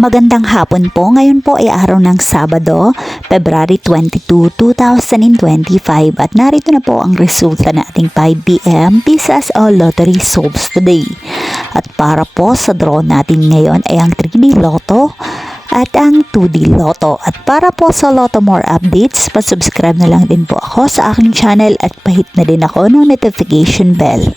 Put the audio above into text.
Magandang hapon po. Ngayon po ay araw ng Sabado, February 22, 2025 at narito na po ang resulta ng ating 5 p.m. Pisas o Lottery Solves today. At para po sa draw natin ngayon ay ang 3D Lotto at ang 2D Lotto. At para po sa Lotto More updates, pa-subscribe na lang din po ako sa aking channel at pahit na din ako ng notification bell.